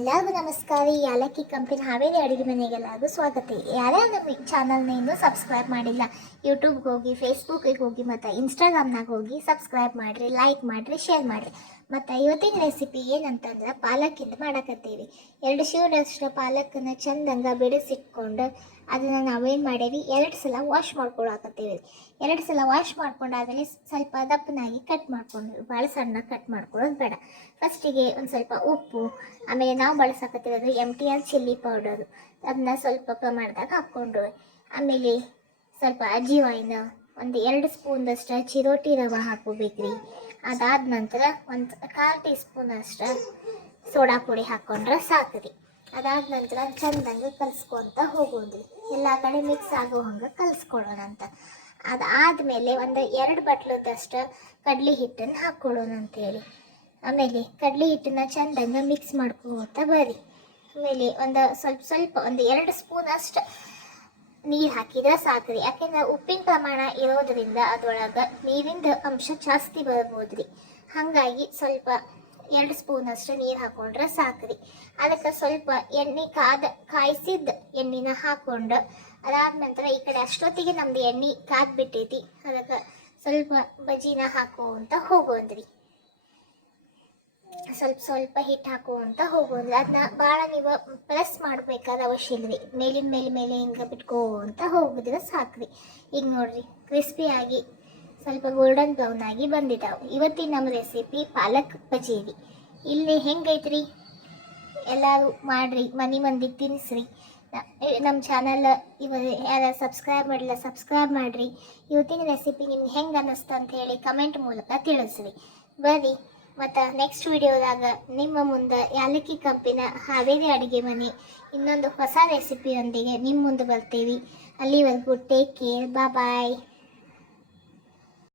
ಎಲ್ಲರಿಗೂ ನಮಸ್ಕಾರ. ಈ ಯಾಲಕ್ಕಿ ಕಂಪನಿ ಹಾವೇರಿ ಅಡುಗೆ ಮನೆಗೆಲ್ಲರಿಗೂ ಸ್ವಾಗತ. ಯಾರ್ಯಾರು ನಮ್ಮ ಚಾನಲ್ನ ಇನ್ನೂ ಸಬ್ಸ್ಕ್ರೈಬ್ ಮಾಡಿಲ್ಲ, ಯೂಟ್ಯೂಬ್ಗೆ ಹೋಗಿ, ಫೇಸ್ಬುಕ್ಕಿಗೆ ಹೋಗಿ ಮತ್ತು ಇನ್ಸ್ಟಾಗ್ರಾಮ್ನಾಗ ಹೋಗಿ ಸಬ್ಸ್ಕ್ರೈಬ್ ಮಾಡಿರಿ, ಲೈಕ್ ಮಾಡಿರಿ, ಶೇರ್ ಮಾಡಿರಿ. ಮತ್ತು ಇವತ್ತಿನ ರೆಸಿಪಿ ಏನಂತಂದ್ರೆ ಪಾಲಕ್ಕಿಂದ ಮಾಡಕತ್ತೀವಿ. 2 ಶಿವರಷ್ಟು ಪಾಲಕ್ಕನ್ನು ಚಂದಂಗೆ ಬಿಡಿಸಿಟ್ಕೊಂಡು ಅದನ್ನು ನಾವೇನು ಮಾಡೇವಿ, 2 ಸಲ ವಾಶ್ ಮಾಡ್ಕೊಳಕತ್ತೀವಿ. 2 ಸಲ ವಾಶ್ ಮಾಡ್ಕೊಂಡಾದ್ಮೇಲೆ ಸ್ವಲ್ಪ ದಪ್ಪನಾಗಿ ಕಟ್ ಮಾಡ್ಕೊಂಡು, ಭಾಳ ಸಣ್ಣ ಕಟ್ ಮಾಡ್ಕೊಳ್ಳೋದು ಬೇಡ. ಫಸ್ಟಿಗೆ ಒಂದು ಸ್ವಲ್ಪ ಉಪ್ಪು, ಆಮೇಲೆ ನಾವು ಬಳಸಕತ್ತಿರೋದು MTR ಚಿಲ್ಲಿ ಪೌಡರು, ಅದನ್ನ ಸ್ವಲ್ಪ ಪ್ರಮಾಣದಾಗ ಹಾಕ್ಕೊಂಡು, ಆಮೇಲೆ ಸ್ವಲ್ಪ ಅಜಿವಾಯಿನ ಒಂದು 2 ಸ್ಪೂನ್ದಷ್ಟು ಚಿರೋಟಿ ರವೆ ಹಾಕೋಬೇಕ್ರಿ. ಅದಾದ ನಂತರ ಒಂದು 1/4 ಟೀ ಸ್ಪೂನ್ ಅಷ್ಟು ಸೋಡಾ ಪುಡಿ ಹಾಕ್ಕೊಂಡ್ರೆ ಸಾಕ್ರಿ. ಅದಾದ ನಂತರ ಚೆಂದಂಗೆ ಕಲಿಸ್ಕೊತ ಹೋಗೋದ್ರಿ, ಎಲ್ಲ ಕಡೆ ಮಿಕ್ಸ್ ಆಗೋ ಹಂಗೆ ಕಲಿಸ್ಕೊಳ್ಳೋಣ ಅಂತ. ಅದಾದಮೇಲೆ ಒಂದು 2 ಬಟ್ಲದಷ್ಟು ಕಡ್ಲೆ ಹಿಟ್ಟನ್ನು ಹಾಕ್ಕೊಳ್ಳೋಣ ಅಂತೇಳಿ. ಆಮೇಲೆ ಕಡ್ಲೆ ಹಿಟ್ಟನ್ನ ಚೆಂದಂಗೆ ಮಿಕ್ಸ್ ಮಾಡ್ಕೋತಾ ಬರ್ರಿ. ಆಮೇಲೆ ಒಂದು ಸ್ವಲ್ಪ ಒಂದು 2 ಸ್ಪೂನ್ ಅಷ್ಟು ನೀರು ಹಾಕಿದ್ರೆ ಸಾಕ್ರಿ. ಯಾಕೆಂದ್ರೆ ಉಪ್ಪಿನ ಪ್ರಮಾಣ ಇರೋದ್ರಿಂದ ಅದರೊಳಗೆ ನೀರಿನ ಅಂಶ ಜಾಸ್ತಿ ಬರ್ಬೋದ್ರಿ. ಹಾಗಾಗಿ ಸ್ವಲ್ಪ 2 ಸ್ಪೂನ್ ಅಷ್ಟು ನೀರು ಹಾಕೊಂಡ್ರೆ ಸಾಕ್ರಿ. ಅದಕ್ಕೆ ಸ್ವಲ್ಪ ಎಣ್ಣೆ ಕಾಯಿಸಿದ ಎಣ್ಣೆನ ಹಾಕ್ಕೊಂಡು, ಅದಾದ ನಂತರ ಈ ಕಡೆ ಅಷ್ಟೊತ್ತಿಗೆ ನಮ್ದು ಎಣ್ಣೆ ಕಾದ್ಬಿಟ್ಟೈತಿ, ಅದಕ್ಕೆ ಸ್ವಲ್ಪ ಬಜ್ಜಿನ ಹಾಕುವಂತ ಹೋಗೋದ್ರಿ. ಸ್ವಲ್ಪ ಹಿಟ್ಟು ಹಾಕುವಂತ ಹೋಗೋದ್ರಿ. ಅದನ್ನ ಭಾಳ ನೀವು ಪ್ರೆಸ್ ಮಾಡಬೇಕಾದ ಅವಶ್ಯ ಇಲ್ರಿ, ಮೇಲಿನ ಮೇಲೆ ಹಿಂಗೆ ಬಿಟ್ಕೋಂತ ಹೋಗಿದ್ರೆ ಸಾಕ್ರಿ. ಈಗ ನೋಡ್ರಿ, ಕ್ರಿಸ್ಪಿಯಾಗಿ ಸ್ವಲ್ಪ ಗೋಲ್ಡನ್ ಬ್ರೌನ್ ಆಗಿ ಬಂದಿದ್ದಾವೆ. ಇವತ್ತಿನ ನಮ್ಮ ರೆಸಿಪಿ ಪಾಲಕ್ ಬಜ್ಜಿ ರೀ. ಇಲ್ಲಿ ಹೆಂಗೈತ್ರಿ, ಎಲ್ಲರೂ ಮಾಡ್ರಿ, ಮನೆ ಮಂದಿಗೆ ತಿನ್ನಿಸ್ರಿ. ನಮ್ಮ ಚಾನಲ್ ಯಾರು ಸಬ್ಸ್ಕ್ರೈಬ್ ಮಾಡಿಲ್ಲ, ಸಬ್ಸ್ಕ್ರೈಬ್ ಮಾಡಿರಿ. ಇವತ್ತಿನ ರೆಸಿಪಿ ನಿಮ್ಗೆ ಹೆಂಗೆ ಅನ್ನಿಸ್ತು ಅಂತ ಹೇಳಿ ಕಮೆಂಟ್ ಮೂಲಕ ತಿಳಿಸ್ರಿ. ಬರ್ರಿ, ಮತ್ತು ನೆಕ್ಸ್ಟ್ ವಿಡಿಯೋದಾಗ ನಿಮ್ಮ ಮುಂದೆ ಯಾಲಕ್ಕಿ ಕಂಪಿನ ಹಾವೇರಿ ಅಡುಗೆ ಮನೆ ಇನ್ನೊಂದು ಹೊಸ ರೆಸಿಪಿಯೊಂದಿಗೆ ನಿಮ್ಮ ಮುಂದೆ ಬರ್ತೀವಿ. ಅಲ್ಲಿವರೆಗೂ ಟೇಕ್ ಕೇರ್, ಬಾಯ್.